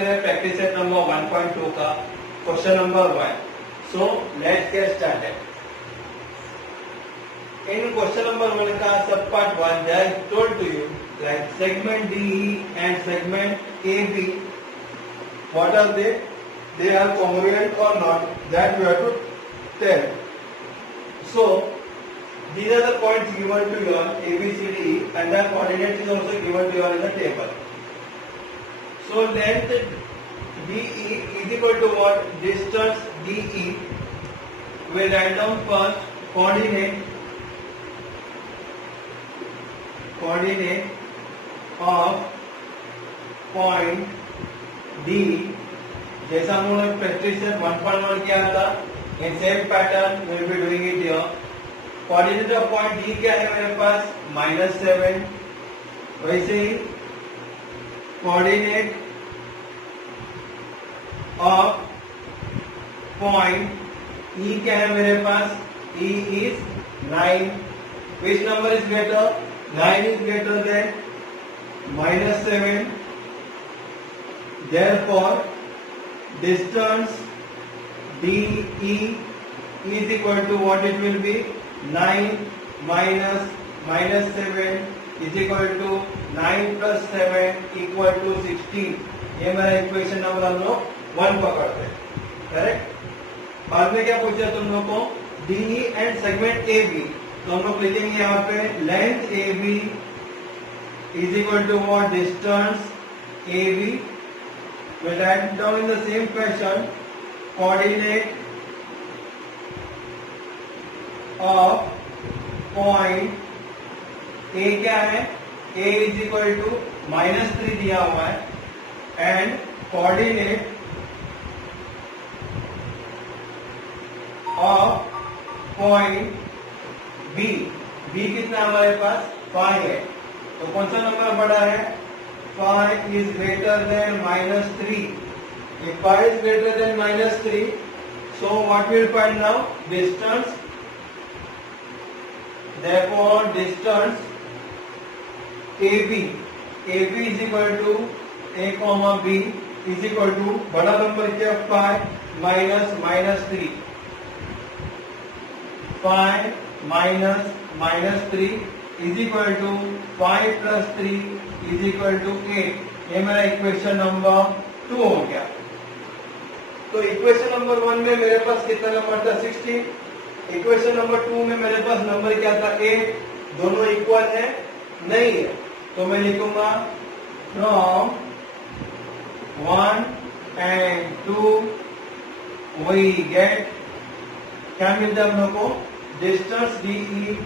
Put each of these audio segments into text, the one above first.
रहे हैं practice set number 1.2 का question number 1. So let's get started. In question number 1 का सब part 1 I told to you like segment DE and segment AB, what are they? They are congruent or not, that you have to tell. So these are the points given to you on A, B, C, D, E, and the coordinate is also given to you in the table. So length DE is equal to what? Distance DE. We write down first coordinate of point D. जैसा हम लोग practice 1.1 किया था, in same pattern we will be doing it here. Coordinate of point D क्या है मेरे पास? -7. वैसे ही coordinate of point E क्या है मेरे पास? E is 9. Which number is greater? 9 is greater than -7. Therefore, distance DE is equal to what it will be? 9 minus -7 is equal to 9 plus 7 equal to 16. ये मेरा equation number हम लोग 1 पकड़ते हैं. Correct. बाद में क्या पूछा तुम लोग को? DE and segment AB. तो हम लोग लिखेंगे यहाँ पे length AB is equal to what? Distance AB. We'll write down in the same fashion coordinate of point A क्या है? A is equal to -3 दिया हुआ है and coordinate of point B. B कितना हमारे पास? 5 है. तो कौन सा नंबर बड़ा है? 5 is greater than -3. If 5 is greater than -3, so what we will find now? Distance. Therefore, distance AB is equal to A, B is equal to बड़ा number क्या? 5 minus -3. 5 minus -3 is equal to 5 plus 3 is equal to 8. ये मेरा equation number 2 हो गया. तो equation number 1 में मेरे पास कितना नंबर था? 16. इक्वेशन नंबर 2 में मेरे पास नंबर क्या था? 8. दोनों इक्वल है? नहीं है. तो मैं लिखूंगा फ्रॉम 1 and 2 we get क्या मिलता है हम लोग को? Distance DE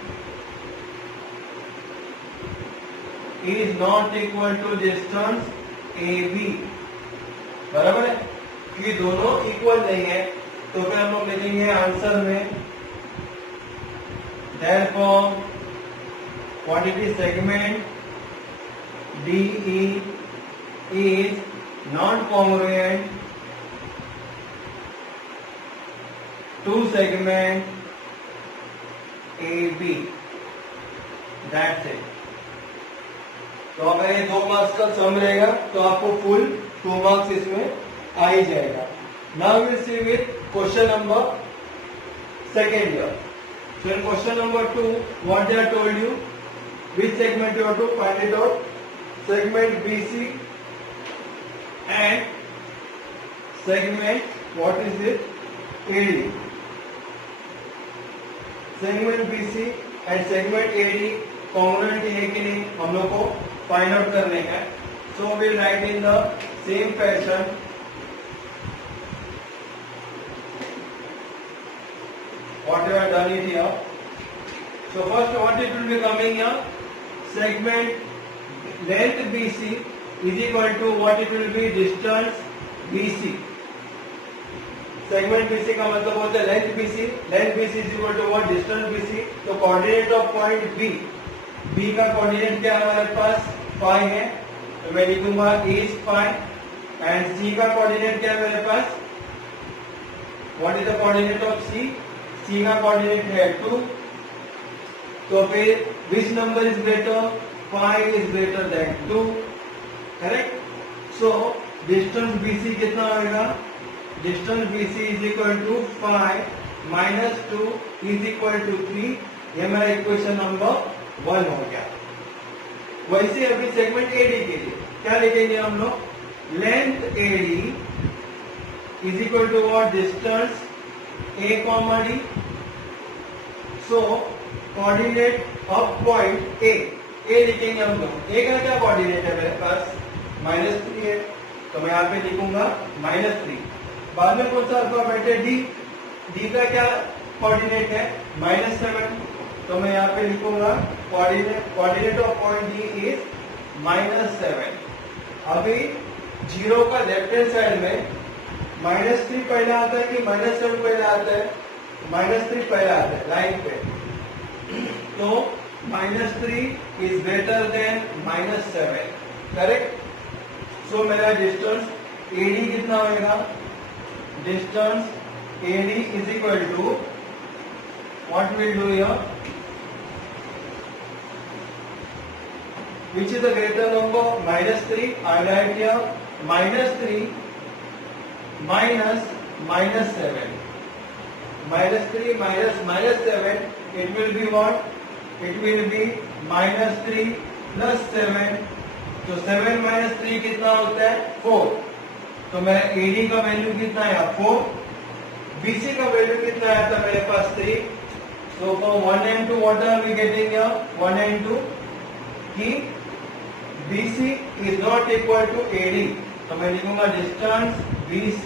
is not equal to distance AB. बराबर है कि दोनों इक्वल नहीं है. तो फिर हम लोग लिखेंगे आंसर में therefore quantity segment DE is not congruent to segment AB. That's it. तो अगर ये 2 मार्क्स का सम रहेगा तो आपको फुल 2 मार्क्स इसमें आ ही जाएगा. Now will see with question number second here. So in question number 2 what they are told you? Which segment you have to find it out? Segment BC and segment what is it? AD. Segment BC and segment AD congruent है कि नहीं हम लोग को find out करने का. So will write in the same fashion what you have done it here. So first what it will be coming here? Segment length BC is equal to what it will be? Distance BC. Segment BC का मतलब होता है length BC. Length BC is equal to what? Distance BC. तो coordinate of point B का coordinate क्या है हमारे पास? 5 है. तो मैं लिखूंगा is 5 एंड C का कोऑर्डिनेट क्या है मेरे पास? What is the coordinate of C? C का कोऑर्डिनेट है 2. तो फिर which number is greater? 5 is greater than 2. Correct? So distance BC कितना होगा? Distance BC is equal to 5 minus 2 is equal to 3। ये मेरा इक्वेशन नंबर 1 हो गया। वैसे अभी सेगमेंट AD के लिए क्या लिखेंगे हम लोग? Length AD is equal to what? Distance A comma D। So coordinate of point A लिखेंगे हम लोग। A का क्या कोऑर्डिनेट है मेरे पास? -3 है, तो मैं यहाँ पे लिखूंगा -3। बाद में कौन सा अल्फाबेट है? D का क्या कोऑर्डिनेट है? -7, तो मैं यहाँ पे लिखूंगा coordinate of point D is -7। अभी 0 का लेफ्ट हैंड साइड में -3 पहले आता है कि -7 पहले आता है? -3 पहले आता है लाइन पे, तो -3 is greater than -7, correct. So मेरा डिस्टेंस AD कितना होगा? Distance AD is equal to what will do here? Which is the greater number? -3. I write here -3 minus -7. -3 minus -7. It will be what? It will be -3 plus 7. तो 7 minus 3 कितना होता है? 4. तो मेरा AD का value कितना है? 4. BC का वैल्यू कितना आया था मेरे पास? 3. So for 1 and 2 what are we getting here? 1 and 2 कि BC is not equal to AD, तो मैं लिखूंगा distance BC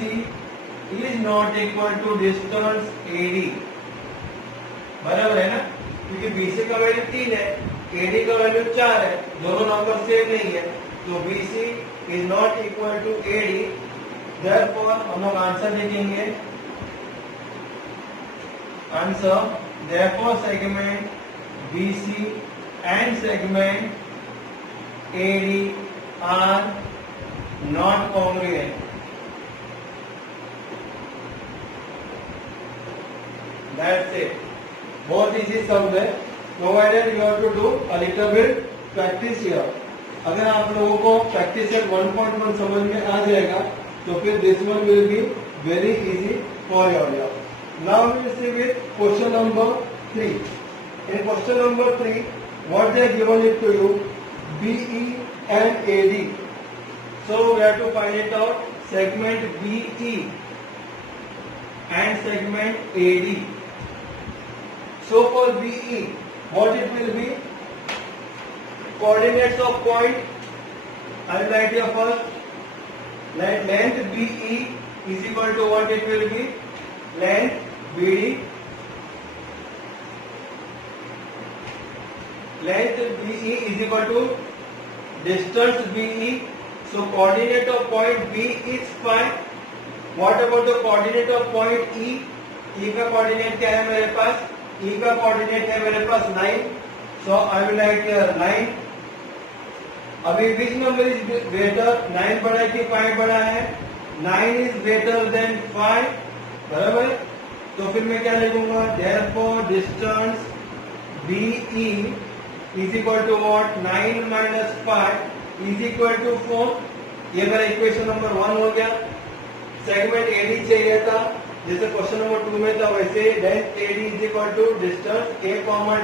is not equal to distance AD। बराबर है ना? क्योंकि BC का वैल्यू 3 है, AD का वैल्यू 4 है, दोनों नंबर सेम नहीं है, तो BC is not equal to AD। therefore हम लोग आंसर लिखेंगे, answer therefore segment BC and segment AD are not congruent। That's it। बहुत इजी शब्द है। Provided you have to do a little bit practice here। अगर आप लोगों को प्रैक्टिस एट 1.1 समझ में आ जाएगा तो फिर this one will be very easy for you। Now we will see with question number 3। In question number 3, what they given it to you? BE and AD। So we have to find it out segment BE and segment AD। So for BE, what it will be? Coordinates of point, I will write here first. Length BE is equal to what it will be? Length BD. Length BE is equal to distance BE। So coordinate of point B is 5। What about the coordinate of point E? E का coordinate क्या है मेरे पास? E का coordinate है मेरे पास 9। So I will write here 9। अभी which number is greater? 9 बड़ा है कि 5 बड़ा है? 9 is greater than 5, बराबर। तो फिर मैं क्या लिखूंगा? Therefore distance BE is equal to what? 9 minus 5 is equal to 4। ये मेरा इक्वेशन नंबर 1 हो गया। सेगमेंट AD चाहिए था, जैसे क्वेश्चन नंबर 2 में था वैसे length AD is equal to distance A,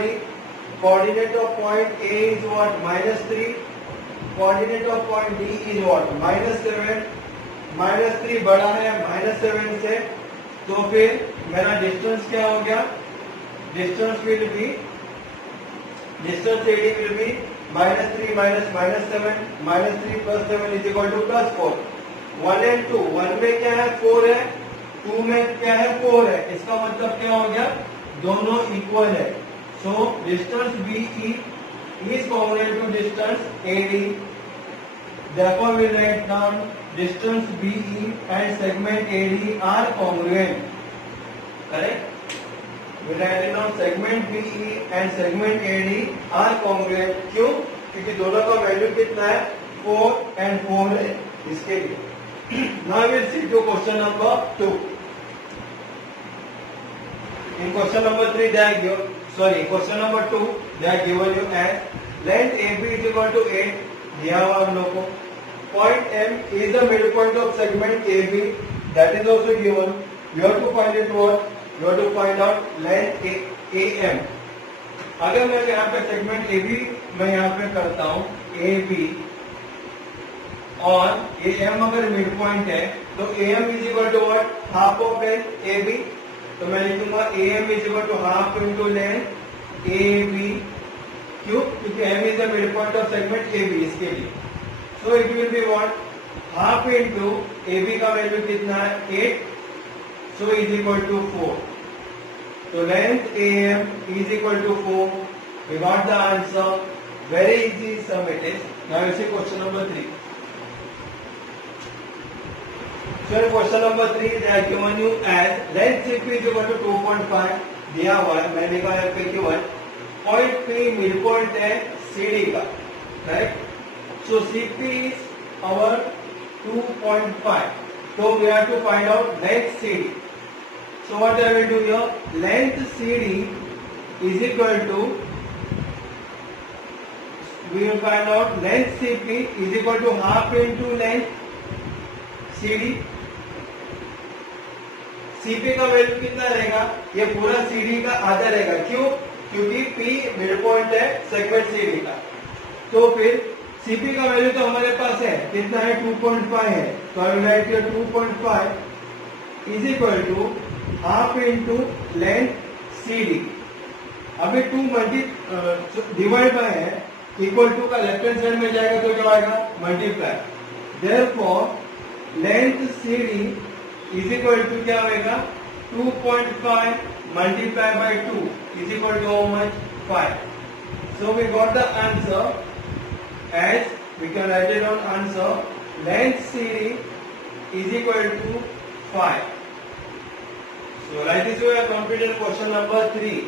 D। Coordinate of point A is what? -3। Coordinate of point D is what? -7। -3 बड़ा है -7 से, तो फिर मेरा डिस्टेंस क्या हो गया? Distance will be distance AD will be -3 minus -7, -3 plus 7 is equal to +4। 1 and 2, 1 में क्या है? 4 है, 2 में क्या है? 4 है। इसका मतलब क्या हो गया? दोनों इक्वल है। So distance BE is congruent to distance AD। Therefore we write down distance BE and segment AD are congruent। Correct? We write down segment BE and segment AD are congruent। क्यों? क्योंकि दोनों का value कितना है? 4 and 4 है इसके लिए। Now we will see to question number 2। In question number 3 they are given, question number 2 they are given you as length AB is equal to 8 दिया हुआ हम लोग को। point M is the midpoint of segment AB. That is also given. You have to find it what? You have to find out length AM. अगर मैं यहाँ पे segment AB मैं यहाँ पे करता हूँ AB और AM अगर मिड पॉइंट है तो AM is equal to what? Half of length AB. तो मैं लिखूंगा AM is equal to half into length AB. क्यों? क्योंकि M is the mid point of segment AB इसके लिए. So it will be what? Half into AB का value कितना है? 8. So is equal to 4. So length AM is equal to 4. We got the answer. Very easy sum it is. Now you see question number 3. So in question number 3 they are given you as length CP is equal to 2.5. दिया हुआ है, मैंने कहा है पे केवल point P mid point है CD का, right? So CP is our 2.5. So we have to find out length CD. So what I will do here? Length CD is equal to, we will find out length CP is equal to half into length CD. CP का value कितना रहेगा? ये पूरा CD का आधा रहेगा. क्यों? क्योंकि P मिड पॉइंट है सेगमेंट CD का. तो फिर CP का वैल्यू तो हमारे पास है, कितना है? 2.5 है. तो I will write here 2.5 is equal to half into length CD. अभी 2 डिवाइड बाय है, इक्वल टू का लेफ्ट हैंड साइड में जाएगा तो क्या आएगा? Multiply. Therefore length CD is equal to क्या होगा? 2.5 multiply by 2 is equal to how much? 5. So we got the answer as we can write it on answer. Length CD is equal to 5. So like this we have completed question number 3.